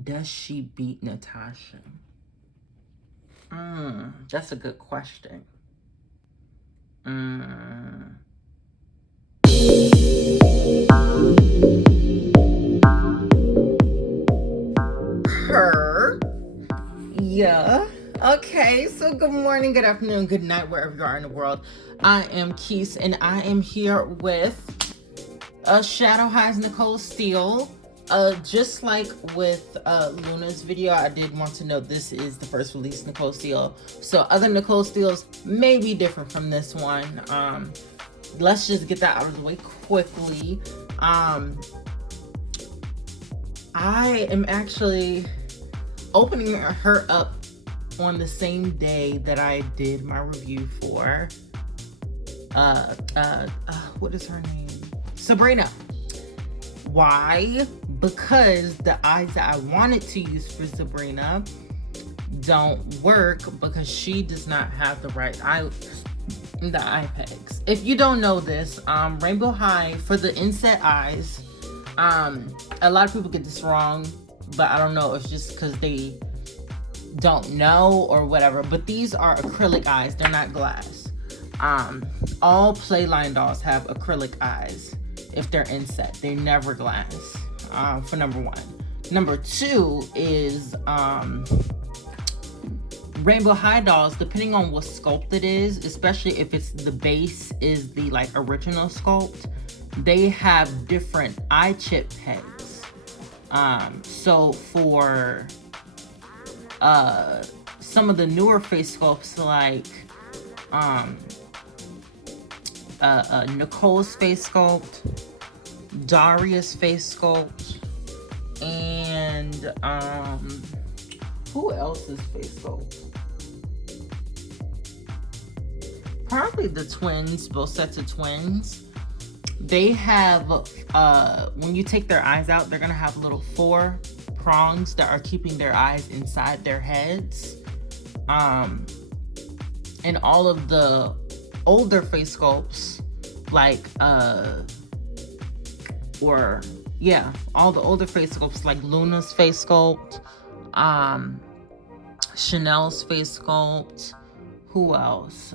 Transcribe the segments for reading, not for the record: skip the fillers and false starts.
Does she beat Natasha? That's a good question. Her? Yeah. Okay, so good morning, good afternoon, good night, wherever you are in the world. I am Keese, and I am here with Shadow High's Nicole Steele. Just like with Luna's video, I did want to know this is the first release Nicole Steele. So other Nicole Steeles may be different from this one. Let's just get that out of the way quickly. I am actually opening her up on the same day that I did my review for what is her name? Sabrina. Why? Because the eyes that I wanted to use for Sabrina don't work because she does not have the right eye pegs. If you don't know this, Rainbow High for the inset eyes, a lot of people get this wrong, but I don't know if it's just because they don't know or whatever, but these are acrylic eyes. They're not glass. All Playline dolls have acrylic eyes if they're inset. They're never glass, for number one. Number two is Rainbow High dolls, depending on what sculpt it is, especially if it's the base is the like original sculpt, they have different eye chip pegs. So for some of the newer face sculpts, like Nicole's face sculpt, Daria's face sculpt, and who else's face sculpt? Probably the twins, both sets of twins. They have when you take their eyes out, they're gonna have little 4 prongs that are keeping their eyes inside their heads. And all of the older face sculpts, like all the older face sculpts, like Luna's face sculpt, Chanel's face sculpt, who else?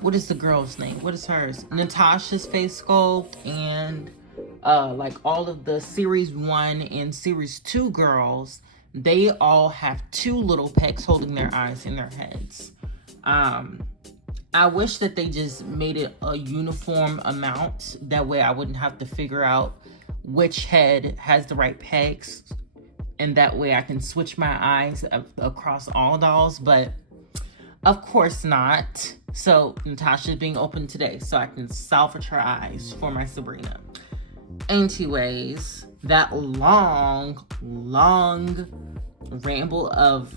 What is the girl's name? What is hers? Natasha's face sculpt, and like all of the series 1 and series 2 girls, they all have 2 little pegs holding their eyes in their heads. I wish that they just made it a uniform amount. That way I wouldn't have to figure out which head has the right pegs, and that way I can switch my eyes across all dolls, but of course not. So Natasha's being opened today so I can salvage her eyes for my Sabrina. Anyways, that long ramble of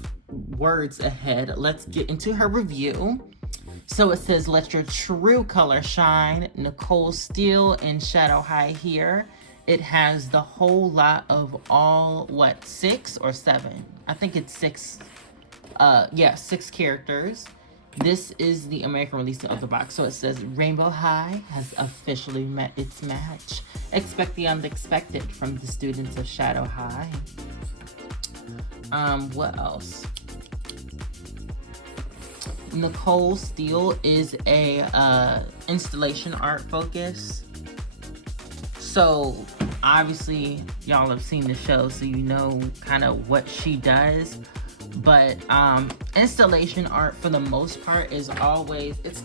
words ahead, let's get into her review. So it says, let your true color shine. Nicole Steele in Shadow High here. It has the whole lot of all, 6 or 7? I think it's 6. 6 characters. This is the American release of the box. So it says, Rainbow High has officially met its match. Expect the unexpected from the students of Shadow High. What else? Nicole Steele is a installation art focus. So obviously y'all have seen the show, so you know kind of what she does. But installation art for the most part is always, it's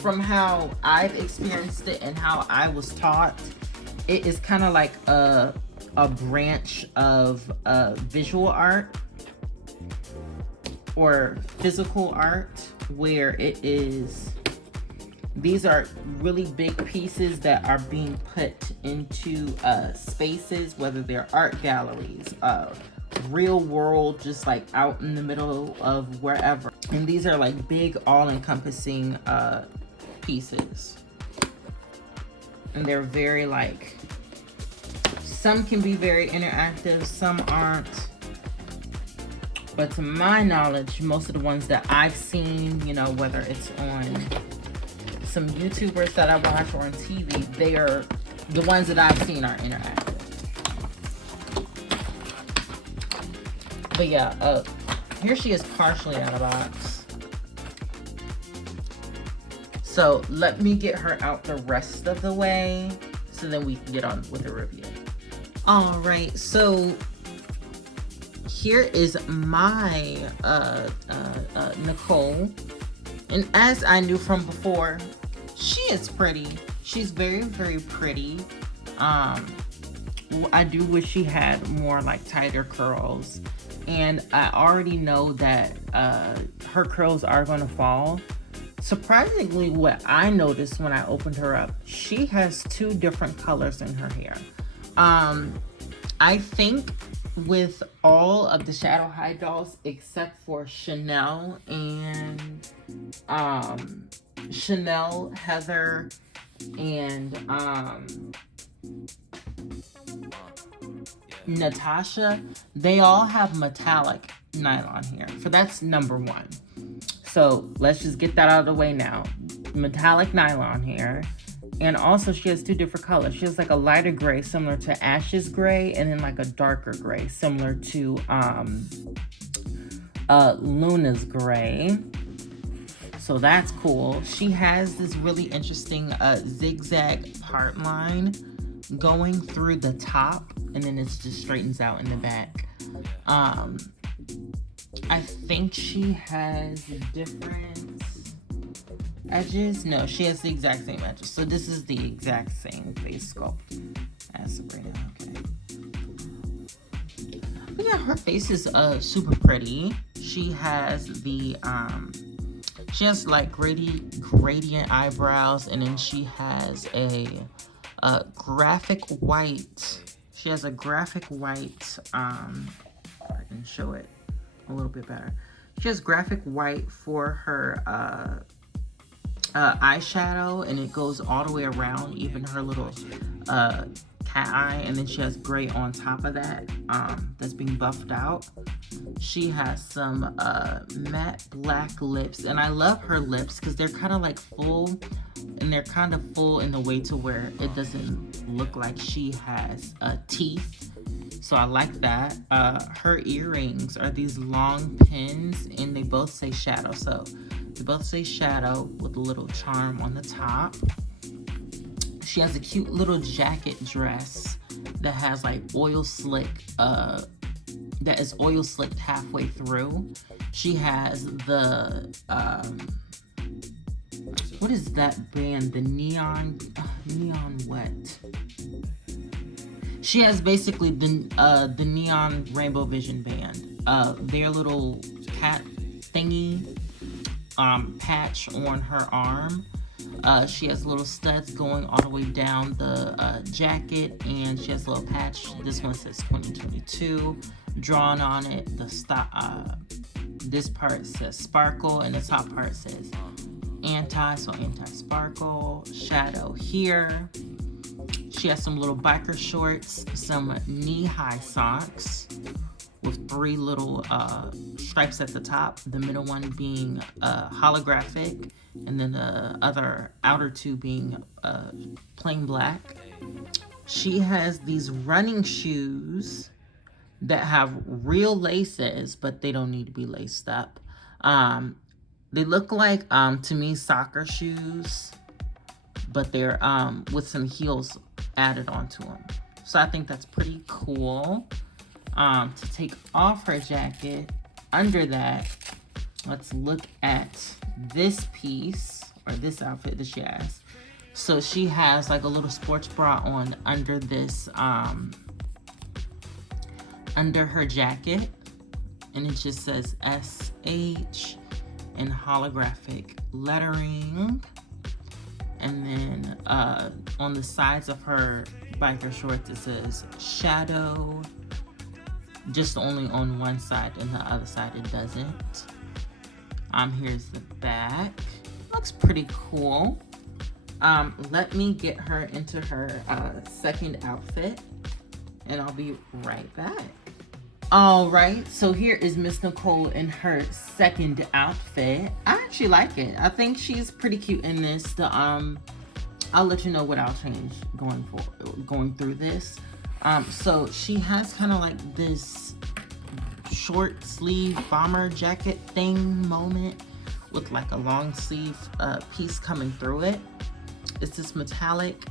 from how I've experienced it and how I was taught, it is kind of like a branch of visual art or physical art, where it is, these are really big pieces that are being put into spaces, whether they're art galleries, real world, just like out in the middle of wherever. And these are like big all-encompassing pieces, and they're very like, some can be very interactive, some aren't. But to my knowledge, most of the ones that I've seen, you know, whether it's on some YouTubers that I watch or on TV, they are, the ones that I've seen are interactive. But yeah, here she is partially out of box. So let me get her out the rest of the way so then we can get on with the review. All right, so here is my Nicole. And as I knew from before, she is pretty. She's very, very pretty. I do wish she had more like tighter curls. And I already know that her curls are going to fall. Surprisingly, what I noticed when I opened her up, she has 2 different colors in her hair. I think with all of the Shadow High dolls except for Chanel and Chanel, Heather, and Natasha, they all have metallic nylon hair. So that's number 1. So let's just get that out of the way now. Metallic nylon hair. And also she has 2 different colors. She has like a lighter gray similar to Ash's gray, and then like a darker gray similar to Luna's gray. So that's cool. She has this really interesting zigzag part line going through the top, and then it just straightens out in the back. I think she has different edges. No, she has the exact same edges. So this is the exact same face sculpt as Sabrina. Okay. But yeah, her face is super pretty. She has the she has like gradient eyebrows, and then she has a graphic white. She has a graphic white. I can show it a little bit better. She has graphic white for her eyeshadow, and it goes all the way around, even her little cat eye, and then she has gray on top of that that's being buffed out. She has some matte black lips, and I love her lips because they're kind of like full, and they're kind of full in the way to where it doesn't look like she has teeth. So I like that. Her earrings are these long pins, and they both say shadow. So they both say shadow with a little charm on the top. She has a cute little jacket dress that has like oil slick, that is oil slicked halfway through. She has the, what is that band? The Neon what? She has basically the Neon Rainbow Vision band. Their little cat thingy patch on her arm. She has little studs going all the way down the jacket, and she has a little patch. This one says 2022 drawn on it. This part says sparkle, and the top part says anti-sparkle. Shadow here. She has some little biker shorts, some knee-high socks with 3 little stripes at the top, the middle one being holographic, and then the other outer 2 being plain black. She has these running shoes that have real laces, but they don't need to be laced up. They look like, to me, soccer shoes, but they're with some heels added onto them. So I think that's pretty cool. To take off her jacket, under that, let's look at this piece, or this outfit that she has. So she has like a little sports bra on under this, under her jacket, and it just says SH in holographic lettering. And then on the sides of her biker shorts, it says shadow, just only on one side, and the other side it doesn't. Here's the back. Looks pretty cool. Let me get her into her second outfit, and I'll be right back. All right, so here is Miss Nicole in her second outfit. I actually like it. I think she's pretty cute in this. I'll let you know what I'll change going through this. So she has kind of like this short sleeve bomber jacket thing moment with like a long sleeve piece coming through it. It's this metallic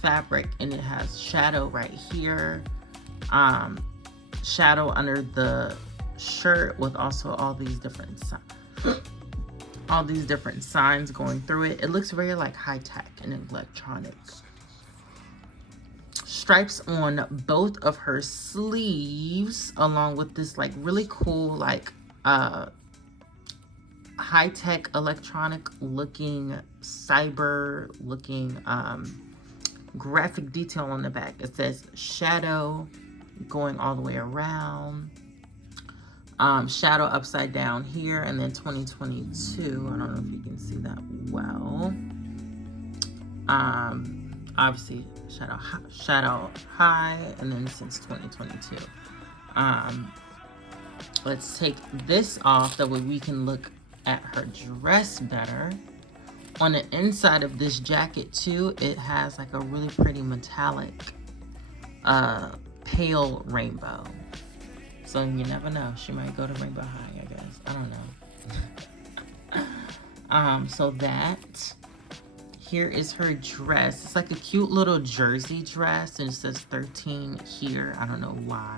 fabric, and it has shadow right here, shadow under the shirt with also all these different signs going through it. It looks very like high tech and electronic. Stripes on both of her sleeves, along with this like really cool like high-tech electronic looking cyber looking graphic detail on the back. It says shadow going all the way around, shadow upside down here, and then 2022. I don't know if you can see that well. Obviously shadow high, and then since 2022. Let's take this off, that way we can look at her dress better. On the inside of this jacket too, it has like a really pretty metallic pale rainbow, so you never know, she might go to rainbow high, I guess. I don't know. So that here is her dress. It's like a cute little jersey dress, and it says 13 here. I don't know why.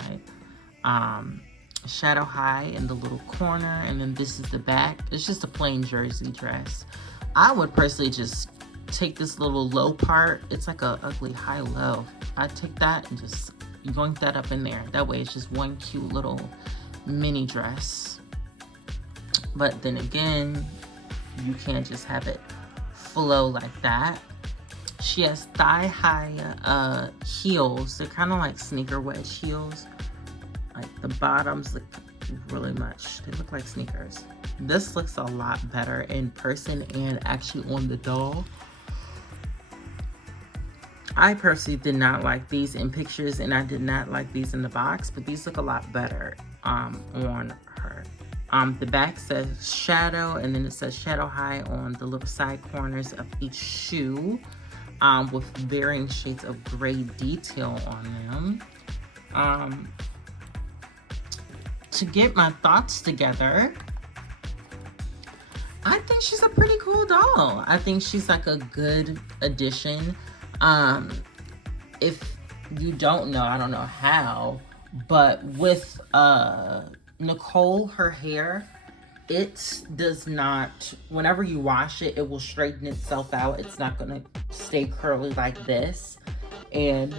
Shadow high in the little corner, and then this is the back. It's just a plain jersey dress. I would personally just take this little low part. It's like a ugly high low. I'd take that and just yoink that up in there. That way it's just one cute little mini dress. But then again, you can't just have it flow like that. She has thigh-high heels. They're kind of like sneaker wedge heels. Like the bottoms look really much, they look like sneakers. This looks a lot better in person and actually on the doll. I personally did not like these in pictures, and I did not like these in the box, but these look a lot better on her. The back says shadow, and then it says shadow high on the little side corners of each shoe, with varying shades of gray detail on them. To get my thoughts together, I think she's a pretty cool doll. I think she's like a good addition. If you don't know, I don't know how, but with Nicole, her hair, it does not, whenever you wash it, it will straighten itself out. It's not gonna stay curly like this. And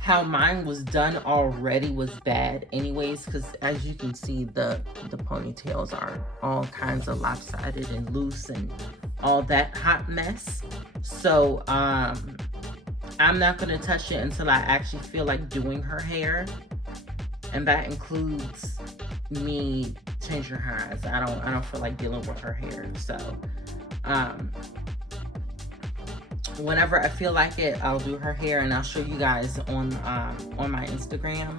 how mine was done already was bad anyways, because as you can see, the ponytails are all kinds of lopsided and loose and all that hot mess. So I'm not going to touch it until I actually feel like doing her hair, and that includes me changing her eyes. I don't feel like dealing with her hair. So whenever I feel like it, I'll do her hair, and I'll show you guys on my Instagram.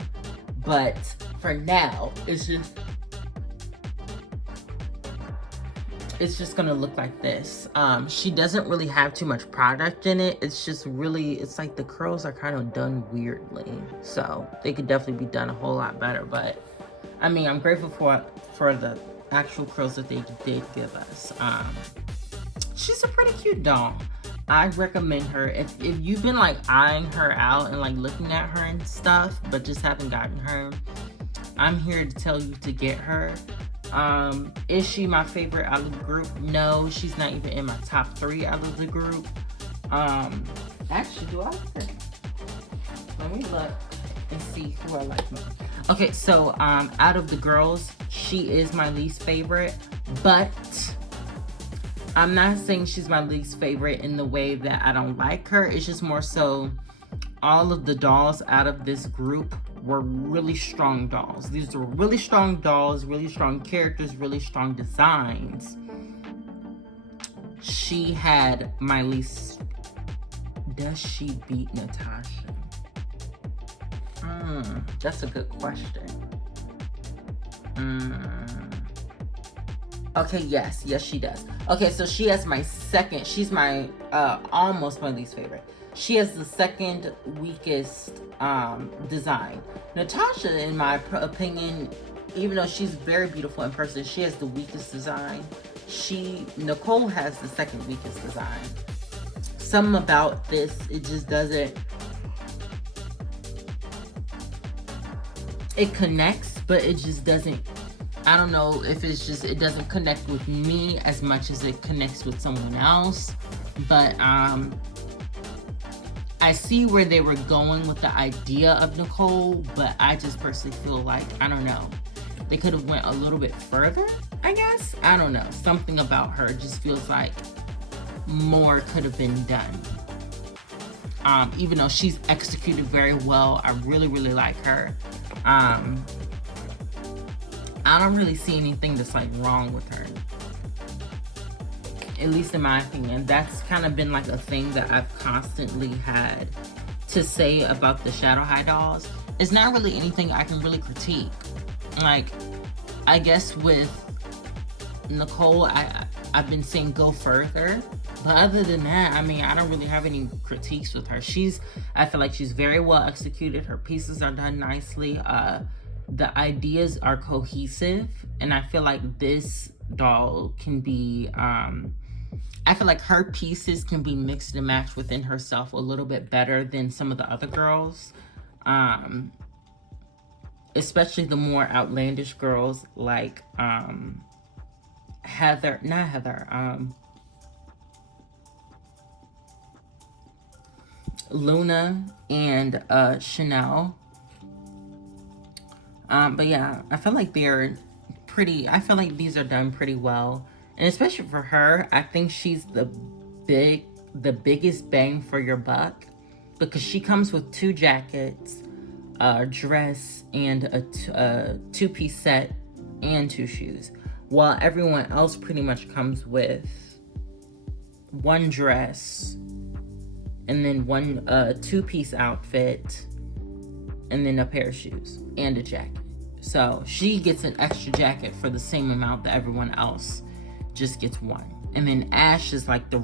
But for now, it's just gonna look like this. She doesn't really have too much product in it. It's just really, it's like the curls are kind of done weirdly, so they could definitely be done a whole lot better. But I mean, I'm grateful for the actual curls that they did give us. She's a pretty cute doll. I recommend her. If you've been like eyeing her out and like looking at her and stuff, but just haven't gotten her, I'm here to tell you to get her. Is she my favorite out of the group? No, she's not even in my top 3 out of the group. Actually, do I think? Let me look and see who I like more. Okay, so out of the girls, she is my least favorite, but I'm not saying she's my least favorite in the way that I don't like her. It's just more so all of the dolls out of this group were really strong dolls. These were really strong dolls, really strong characters, really strong designs. She had my least. Does she beat Natasha? That's a good question. Okay, yes, she does. Okay, so she has my second, she's my, almost my least favorite. She has the second weakest design. Natasha, in my opinion, even though she's very beautiful in person, she has the weakest design. Nicole has the second weakest design. Something about this, it just doesn't, it connects, but it just doesn't, I don't know if it's just, it doesn't connect with me as much as it connects with someone else. But I see where they were going with the idea of Nicole, but I just personally feel like, I don't know, they could have went a little bit further, I guess. I don't know. Something about her just feels like more could have been done. Even though she's executed very well, I really, really like her. I don't really see anything that's like wrong with her. At least in my opinion. That's kind of been like a thing that I've constantly had to say about the Shadow High dolls. It's not really anything I can really critique. Like, I guess with Nicole, I've been saying go further. But other than that, I mean, I don't really have any critiques with her. I feel like she's very well executed. Her pieces are done nicely. The ideas are cohesive. And I feel like this doll can be, I feel like her pieces can be mixed and matched within herself a little bit better than some of the other girls. Especially the more outlandish girls like Luna and Chanel. But yeah, I feel like they're pretty, I feel like these are done pretty well. And especially for her, I think she's the biggest bang for your buck, because she comes with 2 jackets, a dress, and a 2-piece set and 2 shoes, while everyone else pretty much comes with 1 dress and then 1 2-piece outfit and then a pair of shoes and a jacket. So she gets an extra jacket for the same amount that everyone else just gets 1. And then Ash is like the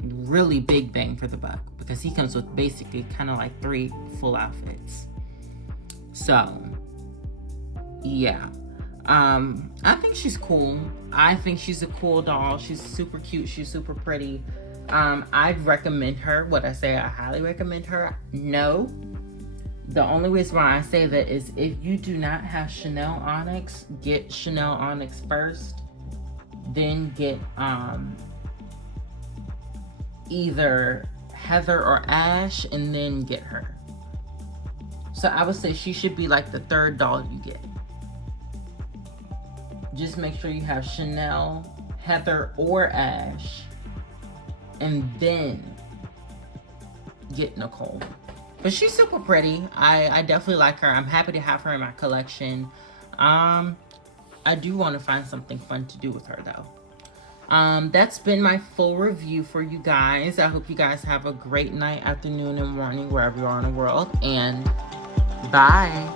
really big bang for the buck, because he comes with basically kind of like 3 full outfits. So yeah, I think she's cool. I think she's a cool doll. She's super cute. She's super pretty. I'd recommend her. Would I say I highly recommend her? No. The only reason why I say that is if you do not have Chanel Onyx, get Chanel Onyx first. Then get either Heather or Ash, and then get her. So I would say she should be like the 3rd doll you get. Just make sure you have Chanel, Heather, or Ash, and then get Nicole. But she's super pretty. I definitely like her. I'm happy to have her in my collection. I do want to find something fun to do with her though. That's been my full review for you guys. I hope you guys have a great night, afternoon, and morning wherever you are in the world. And bye.